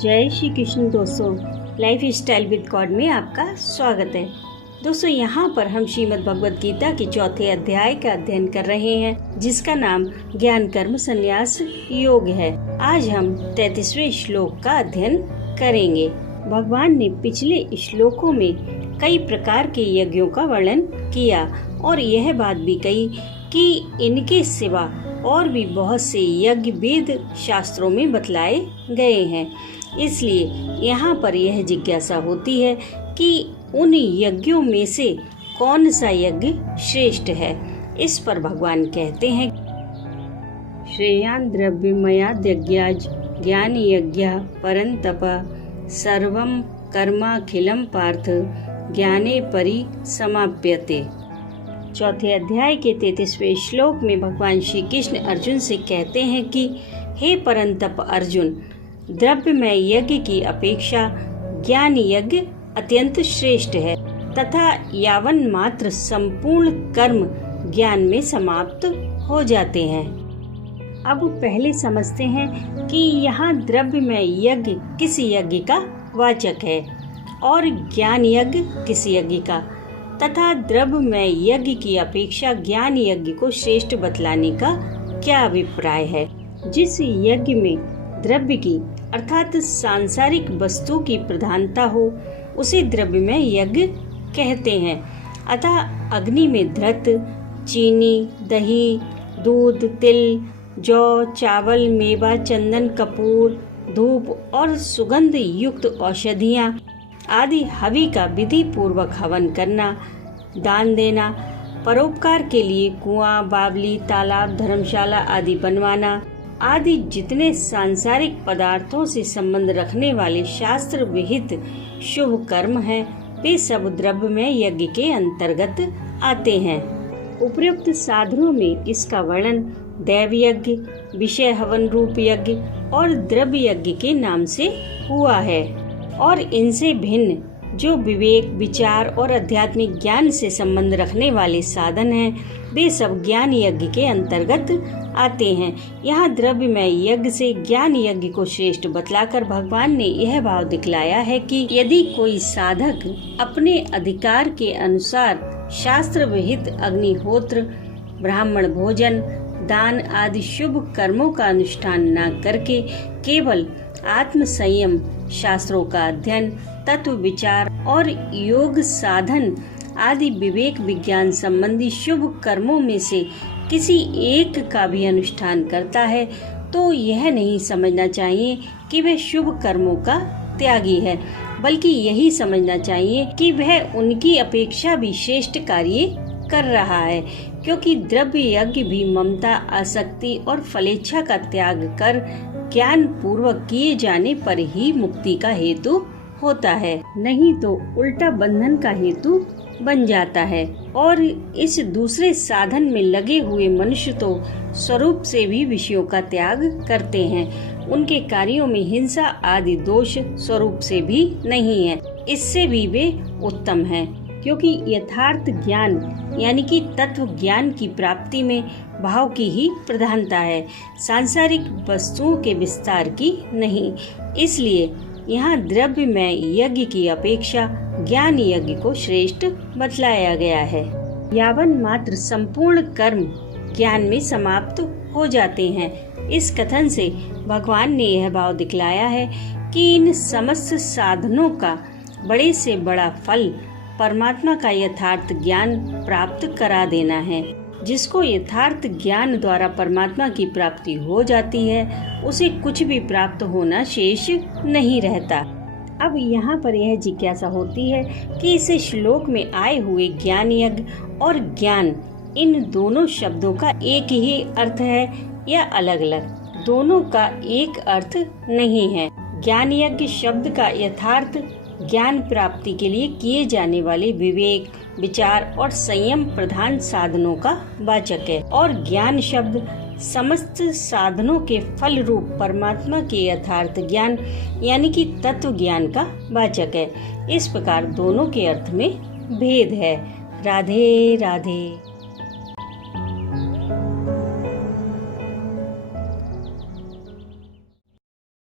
जय श्री कृष्ण दोस्तों, life style with God में आपका स्वागत है। दोस्तों, यहाँ पर हम श्रीमद् भगवद गीता के चौथे अध्याय का अध्ययन कर रहे हैं, जिसका नाम ज्ञान कर्म संन्यास योग है। आज हम 33वें श्लोक का अध्ययन करेंगे। भगवान ने पिछले श्लोकों में कई प्रकार के यज्ञों का वर्णन किया और यह बात भी कही कि इनके सिवा और भी बहुत से यज्ञ वेद शास्त्रों में बतलाए गए हैं। इसलिए यहाँ पर यह जिज्ञासा होती है कि उन यज्ञों में से कौन सा यज्ञ श्रेष्ठ है। इस पर भगवान कहते हैं, श्रेयान् द्रव्यमयाद् यज्ञाज् ज्ञान यज्ञ परन्तप सर्वं कर्माखिलं पार्थ ज्ञाने परिसमाप्यते। चौथे अध्याय के 33वें श्लोक में भगवान श्री कृष्ण अर्जुन से कहते हैं कि हे परंतप अर्जुन, द्रव्यमय यज्ञ की अपेक्षा ज्ञान यज्ञ अत्यंत श्रेष्ठ है तथा यावन मात्र संपूर्ण कर्म ज्ञान में समाप्त हो जाते हैं। अब पहले समझते हैं कि यहाँ द्रव्यमय यज्ञ किस यज्ञ का वाचक है और ज्ञान यज्ञ किस यज्ञ का, तथा द्रव्यमय यज्ञ की अपेक्षा ज्ञान यज्ञ को श्रेष्ठ बतलाने का क्या अभिप्राय है। जिस यज्ञ में द्रव्य की अर्थात सांसारिक वस्तु की प्रधानता हो उसे द्रव्यमय यज्ञ कहते हैं। अतः अग्नि में धृत, चीनी, दही, दूध, तिल, जौ, चावल, मेवा, चंदन, कपूर, धूप और सुगंध युक्त औषधियाँ आदि हवि का विधि पूर्वक हवन करना, दान देना, परोपकार के लिए कुआं, बावली, तालाब, धर्मशाला आदि बनवाना आदि जितने सांसारिक पदार्थों से संबंध रखने वाले शास्त्र विहित शुभ कर्म हैं, वे सब द्रव्यमय यज्ञ के अंतर्गत आते हैं। उपयुक्त साधनों में इसका वर्णन दैव यज्ञ, विषय हवन रूप यज्ञ और द्रव्य यज्ञ के नाम से हुआ है और इनसे भिन्न जो विवेक, विचार और आध्यात्मिक ज्ञान से संबंध रखने वाले साधन हैं, वे सब ज्ञान यज्ञ के अंतर्गत आते हैं। यहाँ द्रव्यमय यज्ञ से ज्ञान यज्ञ को श्रेष्ठ बतलाकर भगवान ने यह भाव दिखलाया है कि यदि कोई साधक अपने अधिकार के अनुसार शास्त्र विहित अग्निहोत्र, ब्राह्मण भोजन, दान आदि शुभ कर्मों का अनुष्ठान न करके केवल आत्म संयम, शास्त्रों का अध्ययन, तत्व विचार और योग साधन आदि विवेक विज्ञान संबंधी शुभ कर्मों में से किसी एक का भी अनुष्ठान करता है, तो यह नहीं समझना चाहिए कि वह शुभ कर्मों का त्यागी है, बल्कि यही समझना चाहिए कि वह उनकी अपेक्षा भी श्रेष्ठ कार्य कर रहा है, क्योंकि द्रव्य यज्ञ भी ममता, आसक्ति और फलेच्छा का त्याग कर ज्ञान पूर्वक किए जाने पर ही मुक्ति का हेतु होता है, नहीं तो उल्टा बंधन का हेतु बन जाता है। और इस दूसरे साधन में लगे हुए मनुष्य तो स्वरूप से भी विषयों का त्याग करते हैं। उनके कार्यों में हिंसा आदि दोष स्वरूप से भी नहीं है, इससे भी वे उत्तम हैं, क्योंकि यथार्थ ज्ञान यानी कि तत्व ज्ञान की प्राप्ति में भाव की ही प्रधानता है, सांसारिक वस्तुओं के विस्तार की नहीं। इसलिए यहाँ द्रव्यमय यज्ञ की अपेक्षा ज्ञान यज्ञ को श्रेष्ठ बतलाया गया है। यावन मात्र संपूर्ण कर्म ज्ञान में समाप्त हो जाते हैं। इस कथन से भगवान ने यह भाव दिखलाया है कि इन समस्त साधनों का बड़े से बड़ा फल परमात्मा का यथार्थ ज्ञान प्राप्त करा देना है। जिसको यथार्थ ज्ञान द्वारा परमात्मा की प्राप्ति हो जाती है, उसे कुछ भी प्राप्त होना शेष नहीं रहता। अब यहाँ पर यह जिज्ञासा होती है कि इस श्लोक में आए हुए ज्ञान यज्ञ और ज्ञान, इन दोनों शब्दों का एक ही अर्थ है या अलग अलग? दोनों का एक अर्थ नहीं है। ज्ञान यज्ञ शब्द का यथार्थ ज्ञान प्राप्ति के लिए किए जाने वाले विवेक, विचार और संयम प्रधान साधनों का वाचक है और ज्ञान शब्द समस्त साधनों के फल रूप परमात्मा के यथार्थ ज्ञान यानी कि तत्व ज्ञान का वाचक है। इस प्रकार दोनों के अर्थ में भेद है। राधे राधे।